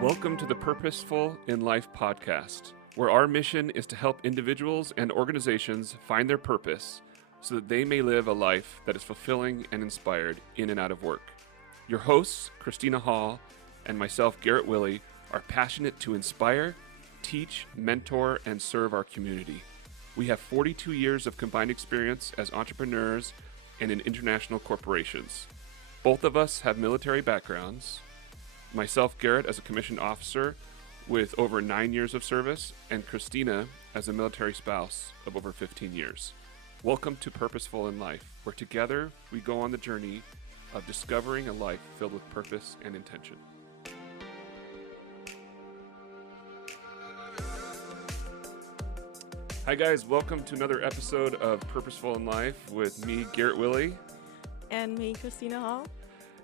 Welcome to the Purposeful in Life podcast, where our mission is to help individuals and organizations find their purpose so that they may live a life that is fulfilling and inspired in and out of work. Your hosts, Christina Hall and myself, Garrett Willey, are passionate to inspire, teach, mentor, and serve our community. We have 42 years of combined experience as entrepreneurs and in international corporations. Both of us have military backgrounds. Myself, Garrett, as a commissioned officer with over 9 years of service, and Christina as a military spouse of over 15 years. Welcome to Purposeful in Life, where together we go on the journey of discovering a life filled with purpose and intention. Hi guys, welcome to another episode of Purposeful in Life with me, Garrett Willey. And me, Christina Hall.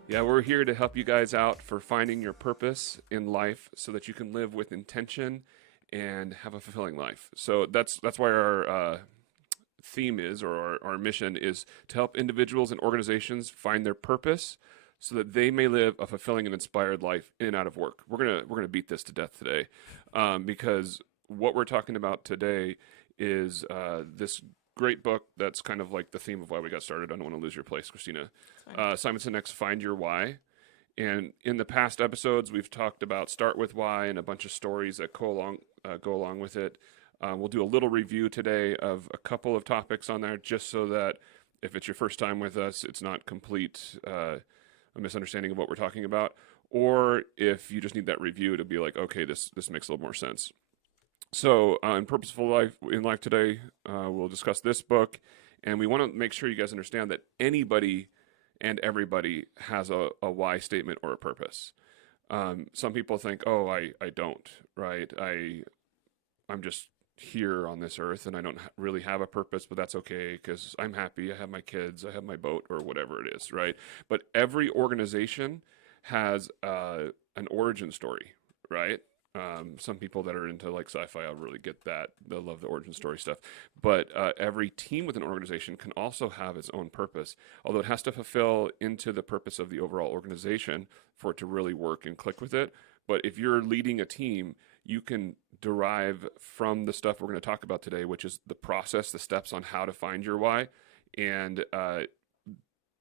Yeah, we're here to help you guys out for finding your purpose in life so that you can live with intention and have a fulfilling life. So that's why our theme is, or our mission is, to help individuals and organizations find their purpose so that they may live a fulfilling and inspired life in and out of work. We're gonna beat this to death today because what we're talking about today is this great book that's kind of like the theme of why we got started. I don't want to lose your place, Christina. Simon Sinek's Find Your Why. And in the past episodes, we've talked about Start With Why and a bunch of stories that go along with it. We'll do a little review today of a couple of topics on there, just so that if it's your first time with us, it's not complete a misunderstanding of what we're talking about. Or if you just need that review to be like, okay, this makes a little more sense. So in Purposeful Life in Life today, we'll discuss this book, and we want to make sure you guys understand that anybody and everybody has a why statement or a purpose. Some people think, oh, I don't, right? I'm just here on this earth, and I don't really have a purpose, but that's okay because I'm happy. I have my kids, I have my boat, or whatever it is, right? But every organization has an origin story, right? Some people that are into like sci-fi, I'll really get that. They'll love the origin story stuff. But every team within an organization can also have its own purpose, although it has to fulfill into the purpose of the overall organization for it to really work and click with it. But if you're leading a team, you can derive from the stuff we're going to talk about today, which is the process, the steps on how to find your why, and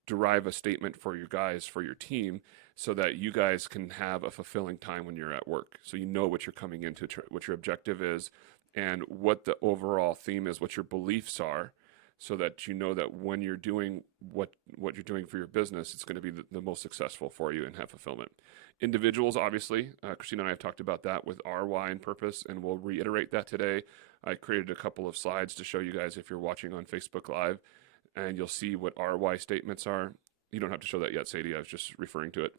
derive a statement for you guys, for your team, so that you guys can have a fulfilling time when you're at work. So you know what you're coming into, what your objective is, and what the overall theme is, what your beliefs are, so that you know that when you're doing what you're doing for your business, it's going to be the most successful for you and have fulfillment. Individuals, obviously, Christina and I have talked about that with our why and purpose, and we'll reiterate that today. I created a couple of slides to show you guys if you're watching on Facebook Live, and you'll see what our why statements are. You don't have to show that yet, Sadie. I was just referring to it.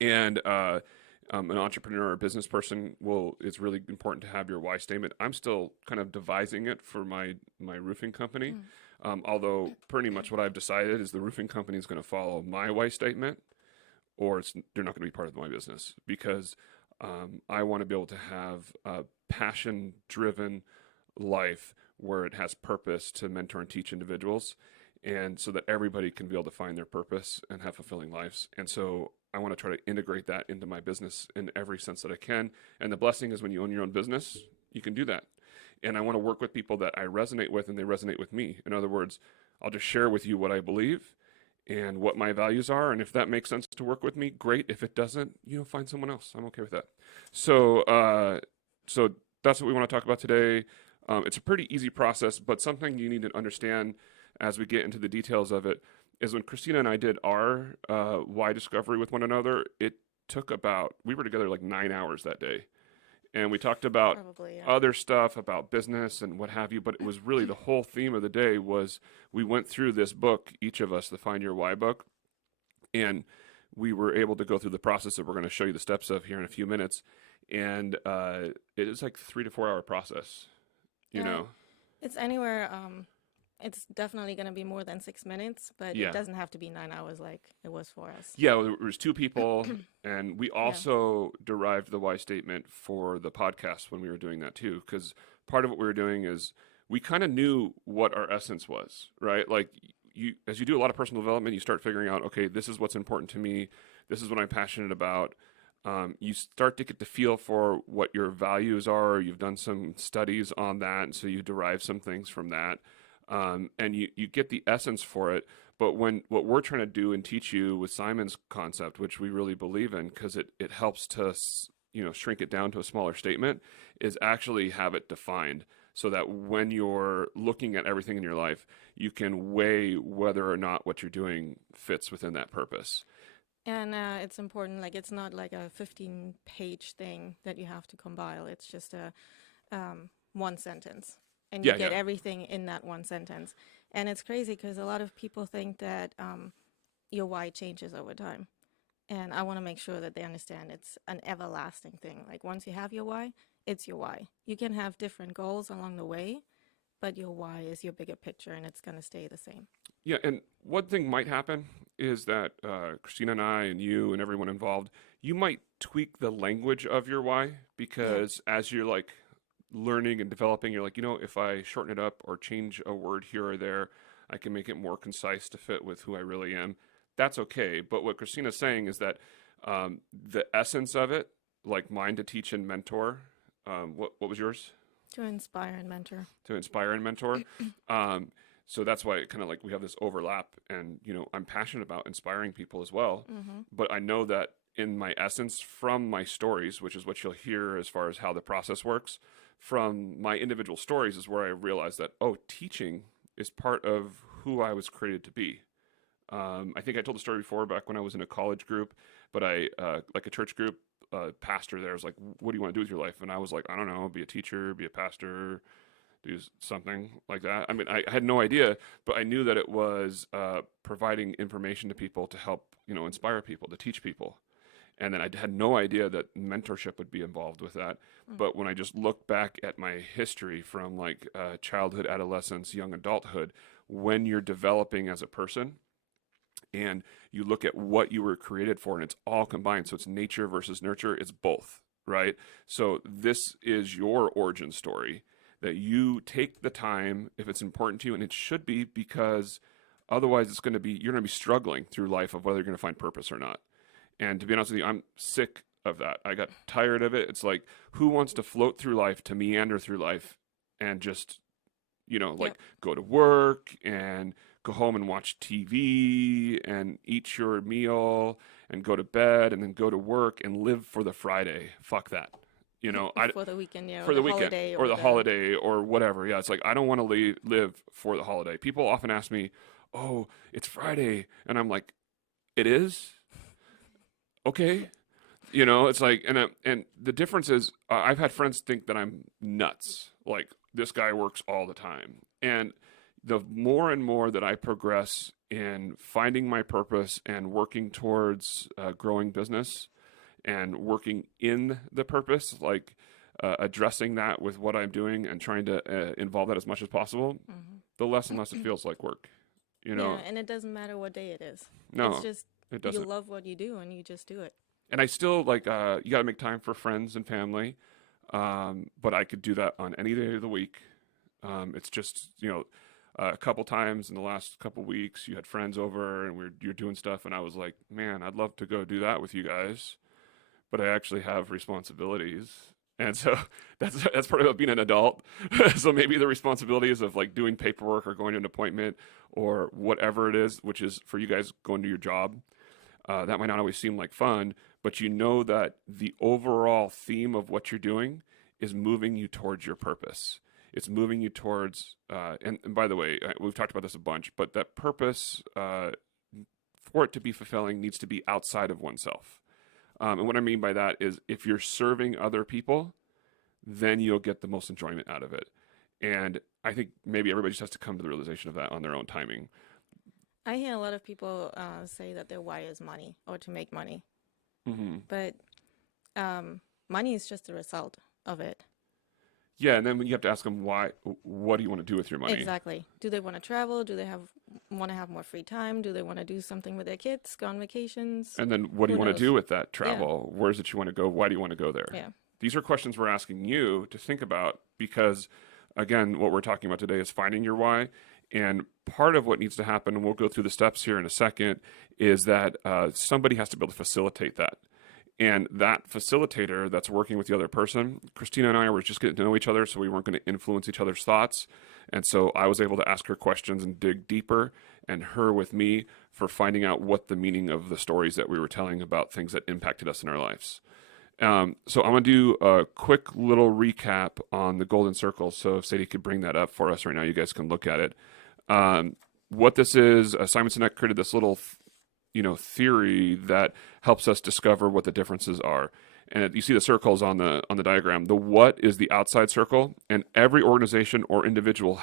And an entrepreneur or a business person it's really important to have your why statement. I'm still kind of devising it for my roofing company. Although pretty much what I've decided is the roofing company is going to follow my why statement, or they're not going to be part of my business, because I want to be able to have a passion-driven life where it has purpose to mentor and teach individuals, and so that everybody can be able to find their purpose and have fulfilling lives. And so I want to try to integrate that into my business in every sense that I can. And the blessing is when you own your own business, you can do that. And I want to work with people that I resonate with and they resonate with me. In other words, I'll just share with you what I believe and what my values are. And if that makes sense to work with me, great. If it doesn't, find someone else. I'm okay with that. So that's what we want to talk about today. It's a pretty easy process, but something you need to understand as we get into the details of it is when Christina and I did our why discovery with one another, it took we were together like 9 hours that day. And we talked about other stuff, about business and what have you, but it was really the whole theme of the day was we went through this book, each of us, the Find Your Why book, and we were able to go through the process that we're going to show you the steps of here in a few minutes. And it is like 3 to 4 hour process, you know? It's anywhere... It's definitely going to be more than 6 minutes, but it doesn't have to be 9 hours like it was for us. Yeah, well, there was 2 people, and we also derived the why statement for the podcast when we were doing that too, because part of what we were doing is we kind of knew what our essence was, right? Like as you do a lot of personal development, you start figuring out, okay, this is what's important to me. This is what I'm passionate about. You start to get the feel for what your values are. You've done some studies on that, and so you derive some things from that, and you get the essence for it. But what we're trying to do and teach you with Simon's concept, which we really believe in, because it helps to shrink it down to a smaller statement, is actually have it defined so that when you're looking at everything in your life, you can weigh whether or not what you're doing fits within that purpose. And it's important, like it's not like a 15-page thing that you have to compile. It's just a one sentence, and you get everything in that one sentence. And it's crazy because a lot of people think that your why changes over time. And I want to make sure that they understand it's an everlasting thing. Like once you have your why, it's your why. You can have different goals along the way, but your why is your bigger picture, and it's going to stay the same. Yeah, and one thing might happen is that Christina and I and you and everyone involved, you might tweak the language of your why, because as you're like learning and developing, you're like, if I shorten it up or change a word here or there, I can make it more concise to fit with who I really am. That's okay. But what Christina's saying is that the essence of it, like mine, to teach and mentor, what was yours? To inspire and mentor. To inspire and mentor. So that's why kind of like we have this overlap, and I'm passionate about inspiring people as well. Mm-hmm. But I know that in my essence, from my stories, which is what you'll hear as far as how the process works, from my individual stories is where I realized that, teaching is part of who I was created to be. I think I told the story before, back when I was in a college group, but like a church group, pastor there was like, what do you want to do with your life? And I was like, I don't know, be a teacher, be a pastor, do something like that. I mean, I had no idea, but I knew that it was providing information to people to help, inspire people, to teach people. And then I had no idea that mentorship would be involved with that. Mm. But when I just look back at my history from like childhood, adolescence, young adulthood, when you're developing as a person and you look at what you were created for, and it's all combined. So it's nature versus nurture. It's both, right? So this is your origin story, that you take the time if it's important to you, and it should be, because otherwise you're going to be struggling through life of whether you're going to find purpose or not. And to be honest with you, I'm sick of that. I got tired of it. It's like, who wants to float through life, to meander through life, and just, go to work and go home and watch TV and eat your meal and go to bed and then go to work and live for the Friday. Fuck that. For the weekend, for the weekend, or the holiday or whatever. Yeah, it's like, I don't want to live for the holiday. People often ask me, "Oh, it's Friday," and I'm like, "It is? Okay." It's like, and the difference is, I've had friends think that I'm nuts. Like, this guy works all the time, and the more and more that I progress in finding my purpose and working towards growing business, and working in the purpose, like addressing that with what I'm doing and trying to involve that as much as possible, mm-hmm. the less and less it feels like work, Yeah, and it doesn't matter what day it is. No, it's just it doesn't. You love what you do and you just do it. And I still you got to make time for friends and family, but I could do that on any day of the week. It's just, a couple times in the last couple weeks, you had friends over and you're doing stuff, and I was like, man, I'd love to go do that with you guys. But I actually have responsibilities, and so that's part of being an adult. So maybe the responsibilities of like doing paperwork or going to an appointment or whatever it is, which is for you guys going to your job, that might not always seem like fun, but that the overall theme of what you're doing is moving you towards your purpose. It's moving you towards, and by the way, we've talked about this a bunch, but that purpose, for it to be fulfilling, needs to be outside of oneself. And what I mean by that is, if you're serving other people, then you'll get the most enjoyment out of it. And I think maybe everybody just has to come to the realization of that on their own timing. I hear a lot of people say that their why is money or to make money. Mm-hmm. But money is just a result of it. Yeah, and then you have to ask them why. What do you want to do with your money? Exactly. Do they want to travel? Do they want to have more free time? Do they want to do something with their kids? Go on vacations? And then what do you want to do with that travel? Yeah. Where is it you want to go? Why do you want to go there? Yeah. These are questions we're asking you to think about, because, again, what we're talking about today is finding your why. And part of what needs to happen, and we'll go through the steps here in a second, is that somebody has to be able to facilitate that. And that facilitator that's working with the other person, Christina and I were just getting to know each other, so we weren't going to influence each other's thoughts. And so I was able to ask her questions and dig deeper, and her with me for finding out what the meaning of the stories that we were telling about things that impacted us in our lives. So I'm going to do a quick little recap on the golden circle. So if Sadie could bring that up for us right now, you guys can look at it. What this is, Simon Sinek created this little theory that helps us discover what the differences are. And you see the circles on the diagram. The what is the outside circle, and every organization or individual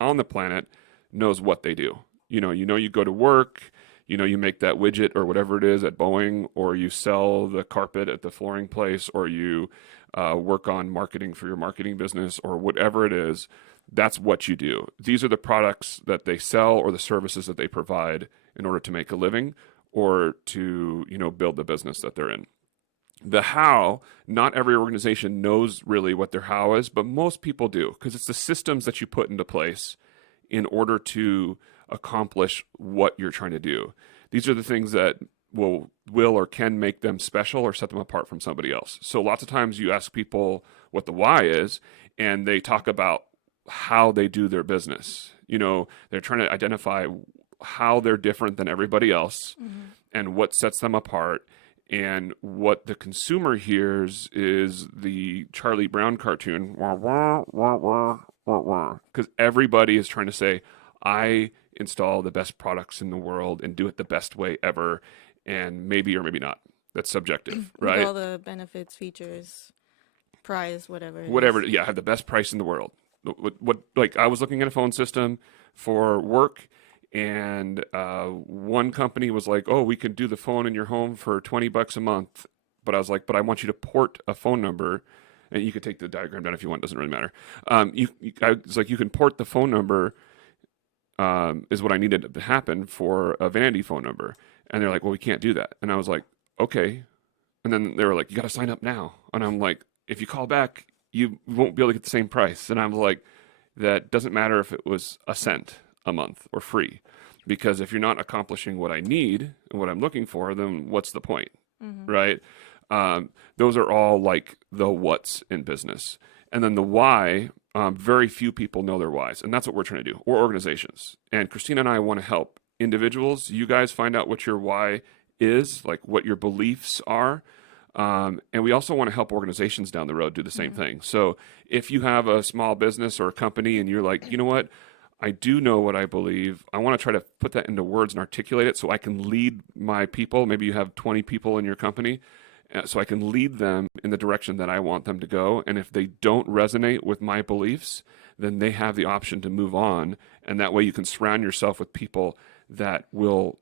on the planet knows what they do. You go to work, you make that widget or whatever it is at Boeing, or you sell the carpet at the flooring place, or you work on marketing for your marketing business, or whatever it is. That's what you do. These are the products that they sell or the services that they provide in order to make a living or to, build the business that they're in. The how, not every organization knows really what their how is, but most people do, because it's the systems that you put into place in order to accomplish what you're trying to do. These are the things that will or can make them special or set them apart from somebody else. So lots of times you ask people what the why is, and they talk about how they do their business. They're trying to identify how they're different than everybody else, and what sets them apart. And what the consumer hears is the Charlie Brown cartoon, because everybody is trying to say, I install the best products in the world and do it the best way ever, and maybe or maybe not. That's subjective, right? With all the benefits, features, price, whatever. Yeah, I have the best price in the world. Like I was looking at a phone system for work, and one company was like, "Oh, we can do the phone in your home for $20 a month." But I was like, "But I want you to port a phone number." And you could take the diagram down if you want; doesn't really matter. I was like, "You can port the phone number." Is what I needed to happen for a vanity phone number. And they're like, "Well, we can't do that." And I was like, "Okay." And then they were like, "You got to sign up now." And I'm like, "If you call back, you won't be able to get the same price." And I'm like, that doesn't matter if it was a cent a month or free, because if you're not accomplishing what I need and what I'm looking for, then what's the point, right? Those are all like the what's in business. And then the why, very few people know their whys, and that's what we're trying to do, or organizations. And Christina and I want to help individuals. You guys find out what your why is, like what your beliefs are. And we also want to help organizations down the road do the same thing. So if you have a small business or a company and you're like, you know what, I do know what I believe. I want to try to put that into words and articulate it so I can lead my people. Maybe you have 20 people in your company, so I can lead them in the direction that I want them to go. And if they don't resonate with my beliefs, then they have the option to move on. And that way you can surround yourself with people that will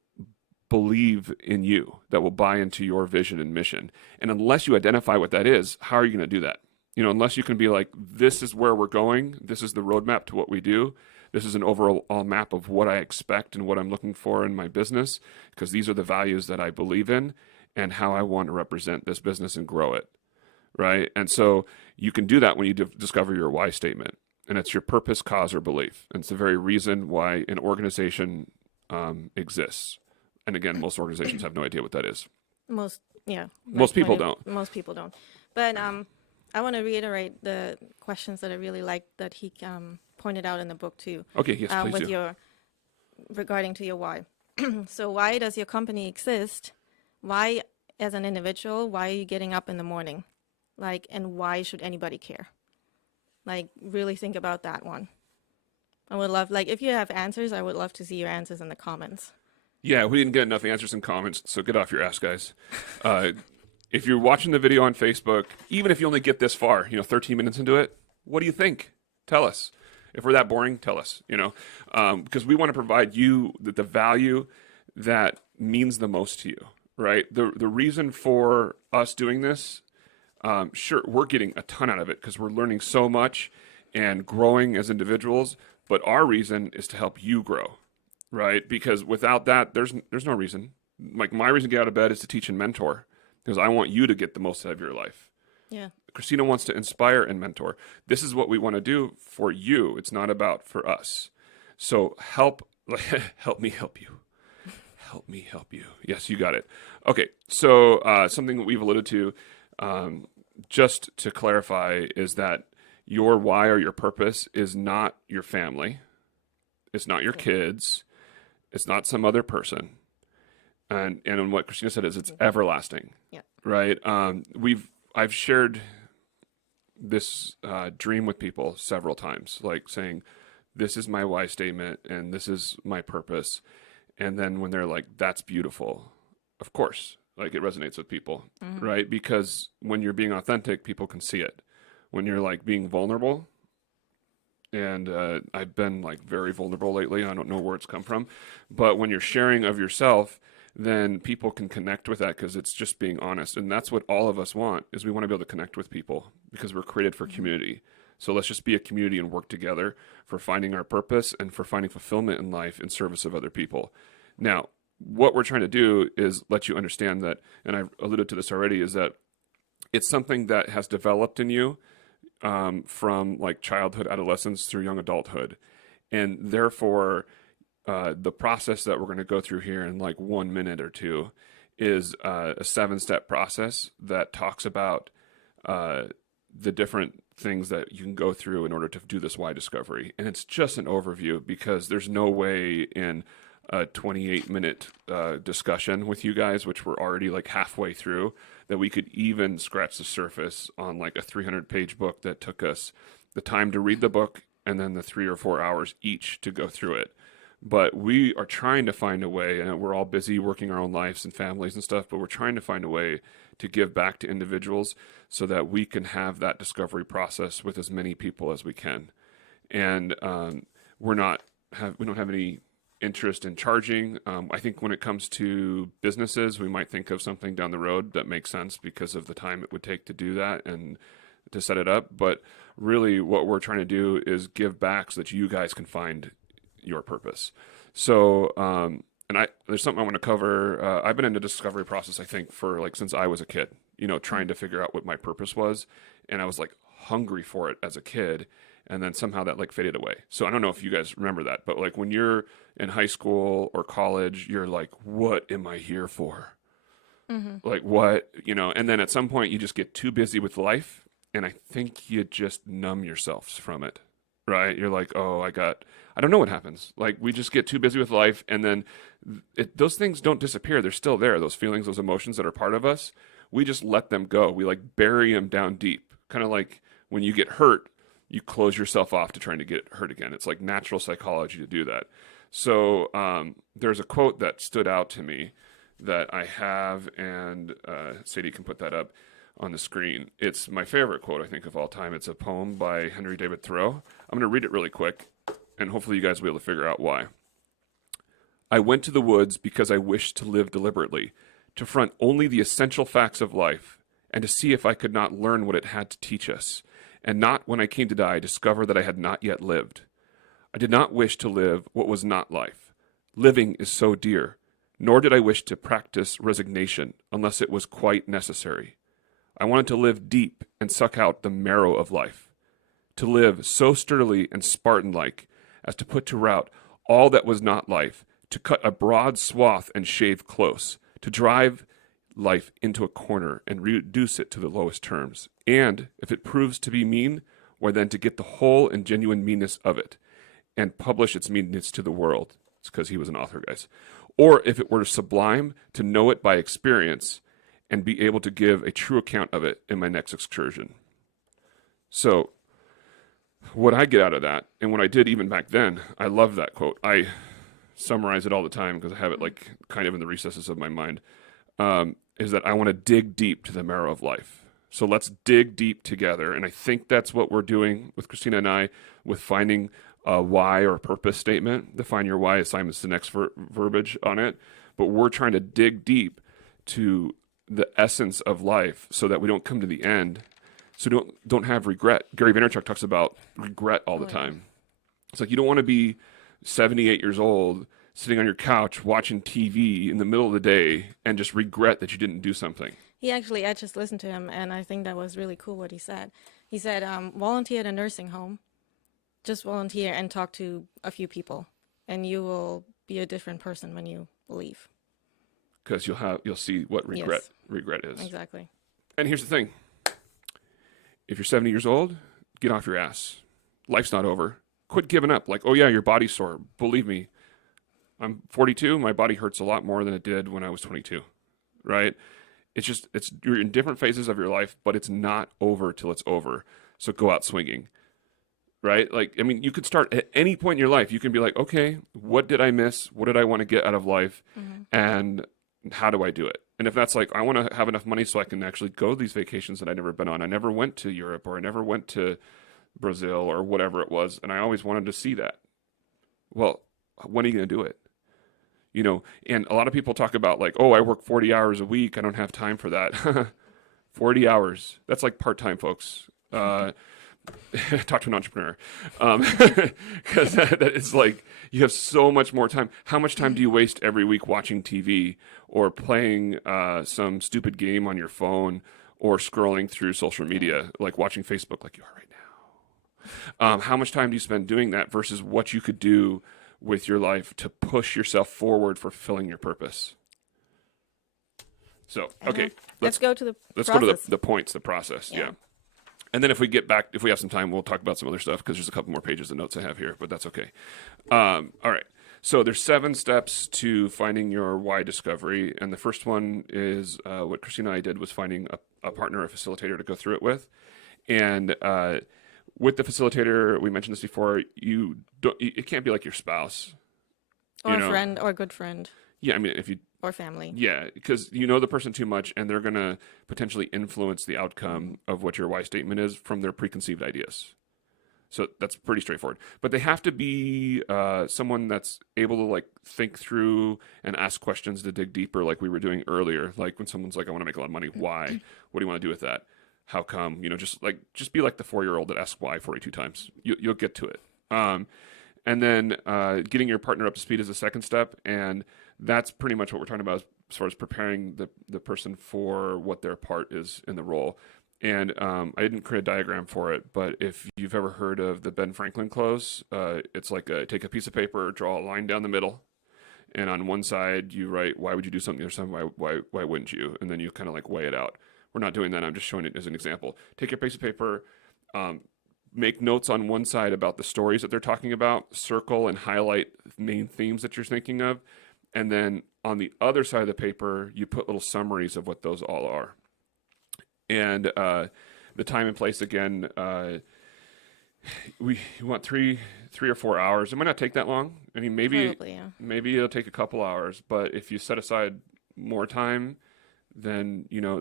believe in you, that will buy into your vision and mission. And unless you identify what that is, how are you going to do that? Unless you can be like, this is where we're going, this is the roadmap to what we do, this is an overall map of what I expect and what I'm looking for in my business, because these are the values that I believe in and how I want to represent this business and grow it, right? And so you can do that when you discover your why statement, and it's your purpose, cause, or belief. And it's the very reason why an organization exists. And again, most organizations have no idea what that is. Most people don't. Most people don't. But I want to reiterate the questions that I really liked that he pointed out in the book too. Okay, yes, please with do. Regarding to your why. So why does your company exist? Why, as an individual, why are you getting up in the morning? And why should anybody care? Really think about that one. I would love, if you have answers, I would love to see your answers in the comments. Yeah, we didn't get enough answers in comments, so get off your ass, guys. If you're watching the video on Facebook, even if you only get this far, 13 minutes into it, what do you think? Tell us. If we're that boring, tell us, because we want to provide you the value that means the most to you, right? The reason for us doing this, sure, we're getting a ton out of it because we're learning so much and growing as individuals, but our reason is to help you grow. Right? Because without that, there's no reason. My reason to get out of bed is to teach and mentor, because I want you to get the most out of your life. Yeah. Christina wants to inspire and mentor. This is what we want to do for you. It's not about for us. So help me help you. Help me help you. Yes, you got it. Okay, so something that we've alluded to, just to clarify, is that your why or your purpose is not your family, it's not your Yeah. kids, it's not some other person, and what Christina said is it's everlasting, Yeah. right? I've shared this dream with people several times, like saying, "This is my why statement, and this is my purpose." And then when they're like, "That's beautiful," of course, like it resonates with people, right? Because when you're being authentic, people can see it. When you're like being vulnerable, and I've been like very vulnerable lately. I don't know where it's come from, but when you're sharing of yourself, then people can connect with that because it's just being honest, and that's what all of us want. Is we want to be able to connect with people because we're created for community. So let's just be a community and work together for finding our purpose and for finding fulfillment in life in service of other people. Now, what we're trying to do is let you understand that, and I've alluded to this already, is that it's something that has developed in you from like childhood, adolescence through young adulthood. And therefore, the process that we're going to go through here in like 1 minute or two is a 7-step process that talks about the different things that you can go through in order to do this why discovery. And it's just an overview because there's no way in a 28-minute discussion with you guys, which we're already like halfway through, that we could even scratch the surface on like a 300-page book that took us the time to read the book and then the 3 or 4 hours each to go through it. But we are trying to find a way, and we're all busy working our own lives and families and stuff, but we're trying to find a way to give back to individuals so that we can have that discovery process with as many people as we can. And we don't have any interest in charging. I think when it comes to businesses, we might think of something down the road that makes sense because of the time it would take to do that and to set it up. But really what we're trying to do is give back so that you guys can find your purpose. So, there's something I want to cover. I've been in the discovery process, I think, for like since I was a kid, trying to figure out what my purpose was. And I was like hungry for it as a kid. And then somehow that like faded away. So I don't know if you guys remember that, but like when you're in high school or college, you're like, what am I here for? Like what, and then at some point you just get too busy with life. And I think you just numb yourselves from it, right? You're like, oh, I don't know what happens. Like we just get too busy with life. And then those things don't disappear. They're still there. Those feelings, those emotions that are part of us, we just let them go. We like bury them down deep. Kind of like when you get hurt, you close yourself off to trying to get hurt again. It's like natural psychology to do that. So there's a quote that stood out to me that I have, and Sadie can put that up on the screen. It's my favorite quote, I think, of all time. It's a poem by Henry David Thoreau. I'm going to read it really quick, and hopefully you guys will be able to figure out why. I went to the woods because I wished to live deliberately, to front only the essential facts of life, and to see if I could not learn what it had to teach us, and not, when I came to die, discover that I had not yet lived. I did not wish to live what was not life. Living is so dear, nor did I wish to practice resignation unless it was quite necessary. I wanted to live deep and suck out the marrow of life, to live so sturdily and Spartan-like as to put to rout all that was not life, to cut a broad swath and shave close, to drive life into a corner and reduce it to the lowest terms. And if it proves to be mean, why then to get the whole and genuine meanness of it and publish its meanness to the world. It's because he was an author, guys. Or if it were sublime, to know it by experience and be able to give a true account of it in my next excursion. So what I get out of that, and what I did even back then, I love that quote. I summarize it all the time because I have it like kind of in the recesses of my mind, is that I want to dig deep to the marrow of life. So let's dig deep together. And I think that's what we're doing with Christina and I with finding a why or purpose statement. Define your why assignment's the next verbiage on it. But we're trying to dig deep to the essence of life so that we don't come to the end. So don't have regret. Gary Vaynerchuk talks about regret all the time. It's like you don't want to be 78 years old sitting on your couch watching TV in the middle of the day and just regret that you didn't do something. I just listened to him, and I think that was really cool what he said. He said, volunteer at a nursing home. Just volunteer and talk to a few people, and you will be a different person when you leave. because you'll see what regret is. Exactly. And here's the thing. If you're 70 years old, get off your ass. Life's not over. Quit giving up. Like, oh yeah, your body's sore. Believe me, I'm 42. My body hurts a lot more than it did when I was 22, right? You're in different phases of your life, but it's not over till it's over. So go out swinging, right? Like, I mean, you could start at any point in your life. You can be like, okay, what did I miss? What did I want to get out of life? And how do I do it? And if that's like, I want to have enough money so I can actually go to these vacations that I've never been on. I never went to Europe, or I never went to Brazil, or whatever it was, and I always wanted to see that. Well, when are you going to do it? You know, and a lot of people talk about like, oh, I work 40 hours a week. I don't have time for that. 40 hours. That's like part-time, folks. Talk to an entrepreneur. Because that is like, you have so much more time. How much time do you waste every week watching TV or playing some stupid game on your phone or scrolling through social media, like watching Facebook like you are right now? How much time do you spend doing that versus what you could do with your life to push yourself forward for fulfilling your purpose? So, okay. Let's go to the Let's process. go to the points, the process. Yeah. And then if we have some time, we'll talk about some other stuff because there's a couple more pages of notes I have here, but that's okay. All right. So there's 7 steps to finding your why discovery. And the first one is what Christina and I did was finding a partner, a facilitator to go through it with. And with the facilitator, we mentioned this before, it can't be like your spouse. Or a friend or a good friend. Yeah, I mean, or family. Yeah, because you know the person too much, and they're going to potentially influence the outcome of what your why statement is from their preconceived ideas. So that's pretty straightforward. But they have to be someone that's able to like think through and ask questions to dig deeper, like we were doing earlier. Like when someone's like, "I want to make a lot of money. Why? What do you want to do with that? How come?" You know, just be like the 4-year-old that asks why 42 times. You'll get to it. And then getting your partner up to speed is the second step, and that's pretty much what we're talking about as far as preparing the person for what their part is in the role. And I didn't create a diagram for it, but if you've ever heard of the Ben Franklin close, it's like take a piece of paper, draw a line down the middle, and on one side you write, why would you do something, the other side, why wouldn't you? And then you kind of like weigh it out. We're not doing that. I'm just showing it as an example. Take your piece of paper, make notes on one side about the stories that they're talking about, circle and highlight main themes that you're thinking of, and then on the other side of the paper, you put little summaries of what those all are. And the time and place, again, we want 3 or 4 hours. It might not take that long. I mean, maybe it'll take a couple hours, but if you set aside more time, then, you know,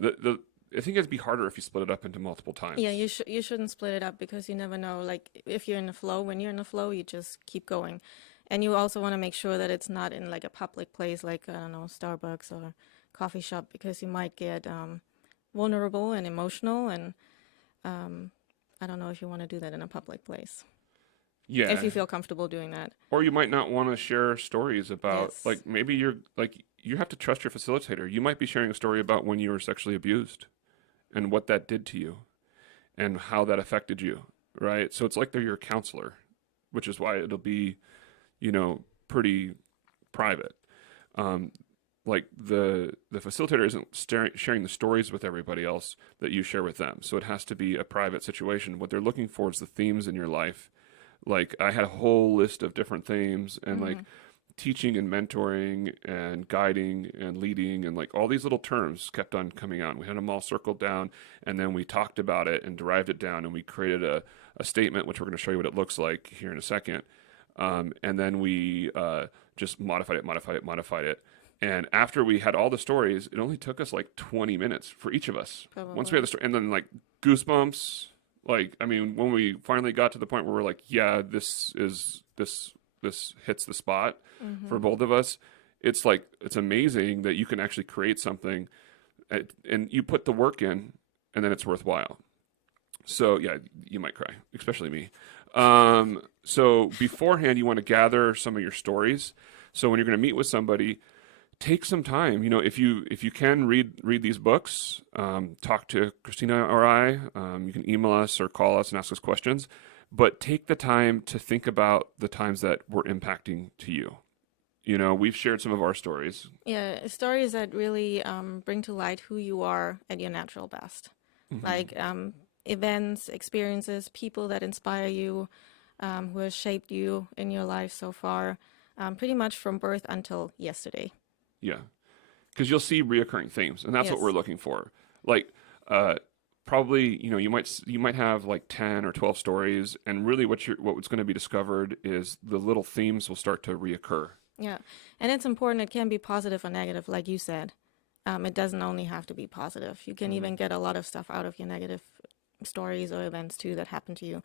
I think it'd be harder if you split it up into multiple times. Yeah, you shouldn't split it up because you never know. Like if you're in the flow, when you're in the flow, you just keep going. And you also want to make sure that it's not in like a public place like, I don't know, Starbucks or coffee shop, because you might get vulnerable and emotional. And I don't know if you want to do that in a public place. Yeah. If you feel comfortable doing that. Or you might not want to share stories about, Yes. like maybe you have to trust your facilitator. You might be sharing a story about when you were sexually abused and what that did to you and how that affected you, right? So it's like they're your counselor, which is why it'll be, you know, pretty private. Like the facilitator isn't sharing the stories with everybody else that you share with them. So it has to be a private situation. What they're looking for is the themes in your life. Like I had a whole list of different themes and like teaching and mentoring and guiding and leading and like all these little terms kept on coming out. We had them all circled down, and then we talked about it and derived it down, and we created a statement, which we're going to show you what it looks like here in a second. And then we just modified it. And after we had all the stories, it only took us like 20 minutes for each of us. Probably. Once we had the story, and then like goosebumps. Like, I mean, when we finally got to the point where we're like, yeah, this hits the spot for both of us. It's like, it's amazing that you can actually create something and you put the work in and then it's worthwhile. So yeah, you might cry, especially me. So beforehand, you want to gather some of your stories. So when you're going to meet with somebody, take some time. You know, if you can read these books, talk to Christina or I. You can email us or call us and ask us questions. But take the time to think about the times that were impacting to you. You know, we've shared some of our stories. Yeah, stories that really bring to light who you are at your natural best. Hmm. Like events, experiences, people that inspire you, who has shaped you in your life so far, pretty much from birth until yesterday. Yeah, because you'll see reoccurring themes, and that's what we're Yes. looking for. Like, uh, probably, you know, you might have like 10 or 12 stories, and really, what's going to be discovered is the little themes will start to reoccur. Yeah. And it's important. It can be positive or negative, like you said. It doesn't only have to be positive. You can Hmm. even get a lot of stuff out of your negative stories or events too that happen to you.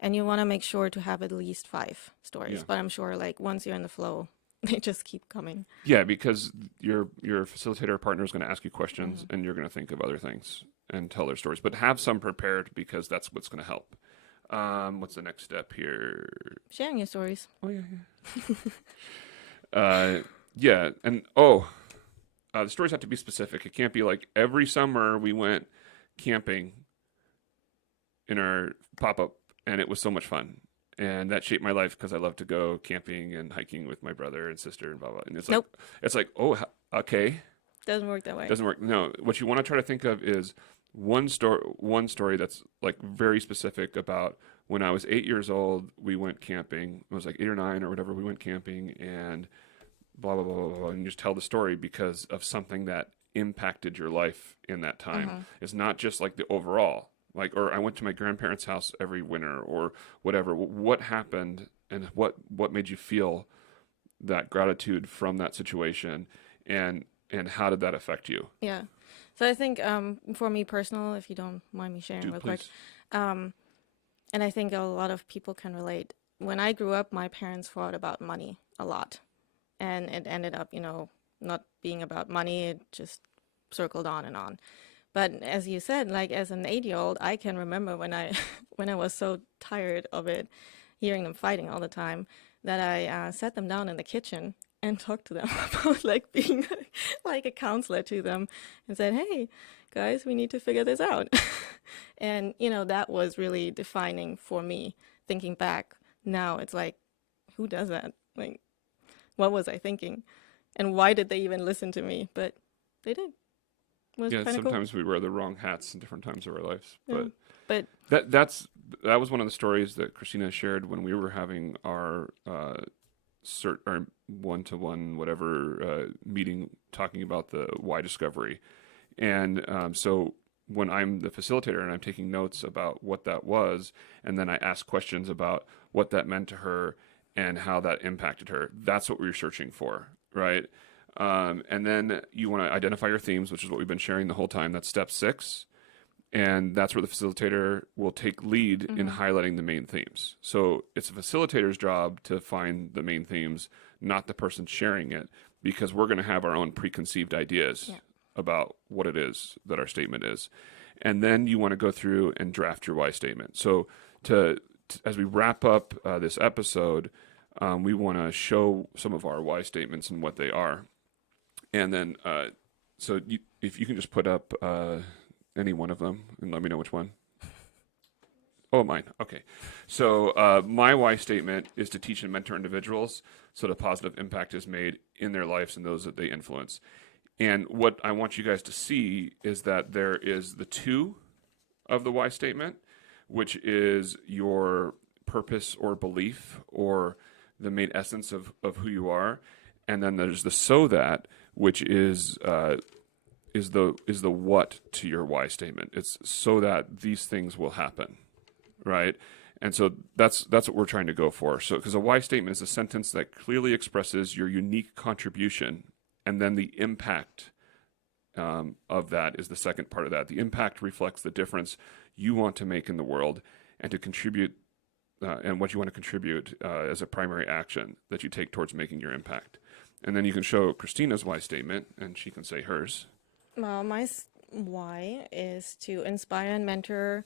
And you want to make sure to have at least 5 stories. Yeah, But I'm sure, like, once you're in the flow, they just keep coming. yeah, because your facilitator partner is going to ask you questions, Hmm. and you're going to think of other things and tell their stories. But have some prepared because that's what's going to help. What's the next step here? Sharing your stories. Oh yeah, yeah. Yeah, and oh, the stories have to be specific. It can't be like every summer we went camping in our pop up, and it was so much fun. And that shaped my life because I love to go camping and hiking with my brother and sister and blah blah. And Nope. it's like, oh, okay, Doesn't work that way. doesn't work. No, what you want to try to think of is one story that's like very specific about when I was 8 years old. We went camping. It was like 8 or 9 or whatever. We went camping and blah blah blah blah blah, and you just tell the story because of something that impacted your life in that time. Hmm. It's not just like the overall, like, or I went to my grandparents' house every winter or whatever. What happened and what made you feel that gratitude from that situation, and how did that affect you? Yeah. So I think for me personal, if you don't mind me sharing Dude, real quick, please. um, and I think a lot of people can relate. When I grew up, my parents fought about money a lot. And it ended up, not being about money. It just circled on and on. But as you said, like as an 8-year-old, I can remember when I when I was so tired of it, hearing them fighting all the time, that I sat them down in the kitchen and talked to them about like being like a counselor to them and said, "Hey, guys, we need to figure this out." And that was really defining for me. Thinking back now, it's like, who does that? Like, what was I thinking? And why did they even listen to me? But they did. It was Yeah, kind of cool. sometimes we wear the wrong hats in different times of our lives, Yeah. but But that was one of the stories that Christina shared when we were having our our one-to-one whatever meeting talking about the why discovery. And so when I'm the facilitator and I'm taking notes about what that was, and then I ask questions about what that meant to her and how that impacted her, that's what we're searching for, right? And then you want to identify your themes, which is what we've been sharing the whole time. That's step 6. And that's where the facilitator will take lead in mm-hmm. highlighting the main themes. So it's a facilitator's job to find the main themes, not the person sharing it, because we're going to have our own preconceived ideas Yeah. about what it is that our statement is. And then you want to go through and draft your why statement. So as we wrap up this episode, we want to show some of our why statements and what they are. And then, if you can just put up any one of them and let me know which one. Oh, mine. Okay. So, my why statement is to teach and mentor individuals so that positive impact is made in their lives and those that they influence. And what I want you guys to see is that there is the 2 of the why statement, which is your purpose or belief or the main essence of who you are. And then there's the so that, which is the what to your why statement. It's so that these things will happen, right? And so that's what we're trying to go for. So because a why statement is a sentence that clearly expresses your unique contribution, and then the impact of that is the second part of that. The impact reflects the difference you want to make in the world, and to contribute, and what you want to contribute as a primary action that you take towards making your impact. And then you can show Christina's why statement, and she can say hers. Well, my why is to inspire and mentor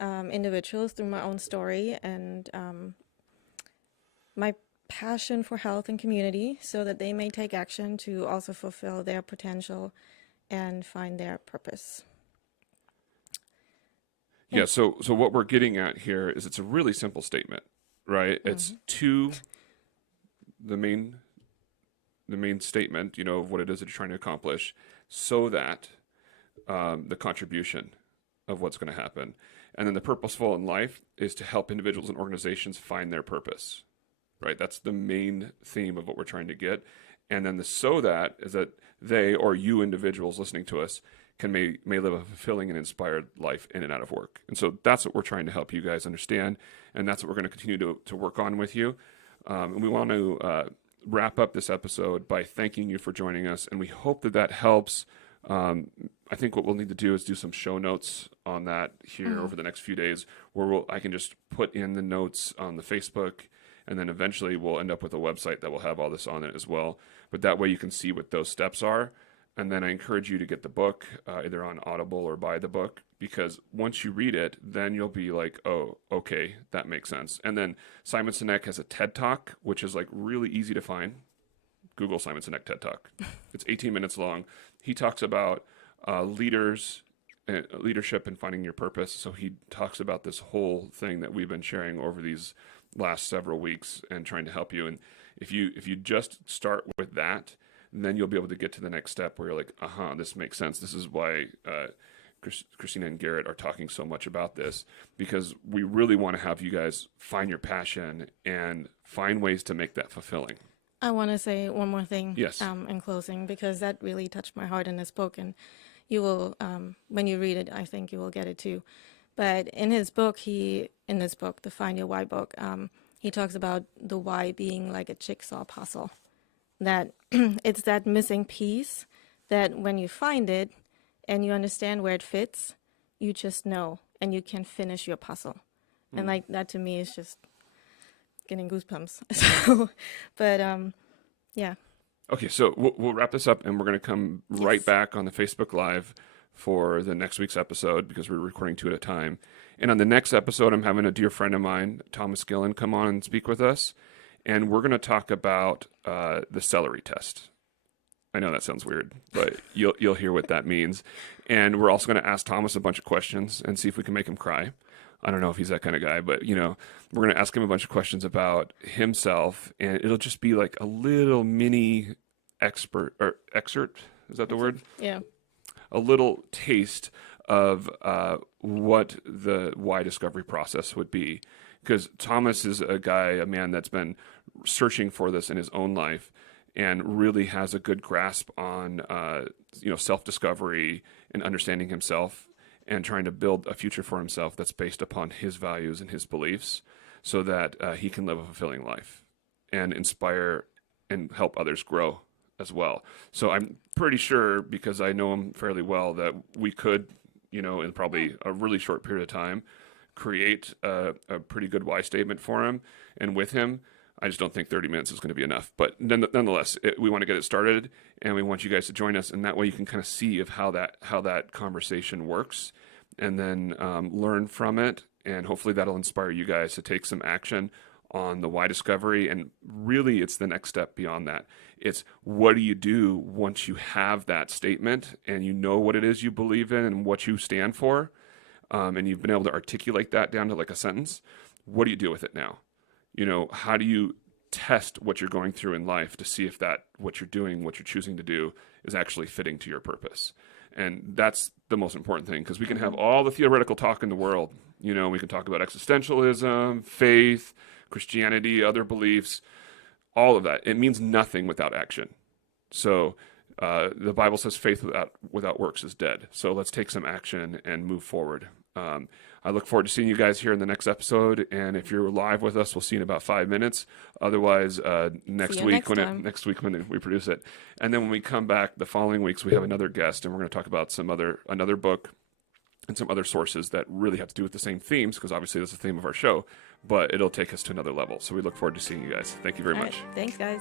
individuals through my own story and my passion for health and community so that they may take action to also fulfill their potential and find their purpose. Yeah, And so what we're getting at here is it's a really simple statement, right? It's mhm. to the main main statement, of what it is that you're trying to accomplish, so that the contribution of what's going to happen. And then the purposeful in life is to help individuals and organizations find their purpose, right? That's the main theme of what we're trying to get. And then the so that is that they, or you individuals listening to us, may live a fulfilling and inspired life in and out of work. And so that's what we're trying to help you guys understand. And that's what we're going to continue to work on with you. And we want to wrap up this episode by thanking you for joining us. And we hope that helps. I think what we'll need to do is do some show notes on that here over the next few days, where I can just put in the notes on the Facebook, and then eventually we'll end up with a website that will have all this on it as well. But that way you can see what those steps are. And then I encourage you to get the book, either on Audible or buy the book, because once you read it, then you'll be like, oh, okay, that makes sense. And then Simon Sinek has a TED Talk, which is like really easy to find. Google Simon Sinek TED Talk. It's 18 minutes long. He talks about leadership and finding your purpose. So he talks about this whole thing that we've been sharing over these last several weeks and trying to help you. And if you just start with that, then you'll be able to get to the next step where you're like, this makes sense. This is why Christina and Garrett are talking so much about this, because we really want to have you guys find your passion and find ways to make that fulfilling. I want to say one more thing, yes, in closing, because that really touched my heart in this book, and you will, when you read it, I think you will get it too. But in his book, the Find Your Why book, he talks about the why being like a jigsaw puzzle. That it's that missing piece that when you find it and you understand where it fits, you just know and you can finish your puzzle. And like that to me is just getting goosebumps. So, but yeah. Okay, so we'll wrap this up, and we're going to come right back on the Facebook Live for the next week's episode, because we're recording 2 at a time. And on the next episode, I'm having a dear friend of mine, Thomas Gillen, come on and speak with us. And we're going to talk about the celery test. I know that sounds weird, but you'll hear what that means. And we're also going to ask Thomas a bunch of questions and see if we can make him cry. I don't know if he's that kind of guy, but we're going to ask him a bunch of questions about himself, and it'll just be like a little mini excerpt. Is that the word? Yeah. A little taste of what the why discovery process would be. Because Thomas is a man that's been searching for this in his own life, and really has a good grasp on self-discovery and understanding himself, and trying to build a future for himself that's based upon his values and his beliefs, so that he can live a fulfilling life and inspire and help others grow as well. So I'm pretty sure, because I know him fairly well, that we could, in probably a really short period of time, create a pretty good why statement for him and with him. I just don't think 30 minutes is going to be enough. But nonetheless, we want to get it started, and we want you guys to join us. And that way you can kind of see of how that conversation works, and then learn from it. And hopefully that'll inspire you guys to take some action on the why discovery. And really, it's the next step beyond that. It's what do you do once you have that statement and you know what it is you believe in and what you stand for, and you've been able to articulate that down to like a sentence. What do you do with it now? How do you test what you're going through in life to see if that what you're doing, what you're choosing to do, is actually fitting to your purpose? And that's the most important thing, because we can have all the theoretical talk in the world. We can talk about existentialism, faith, Christianity, other beliefs, all of that. It means nothing without action. So the Bible says faith without works is dead. So let's take some action and move forward. I look forward to seeing you guys here in the next episode. And if you're live with us, we'll see you in about 5 minutes. Otherwise, next week when we produce it. And then when we come back the following weeks, we have another guest, and we're going to talk about another book and some other sources that really have to do with the same themes, because obviously that's the theme of our show, but it'll take us to another level. So we look forward to seeing you guys. Thank you very much. Thanks, guys.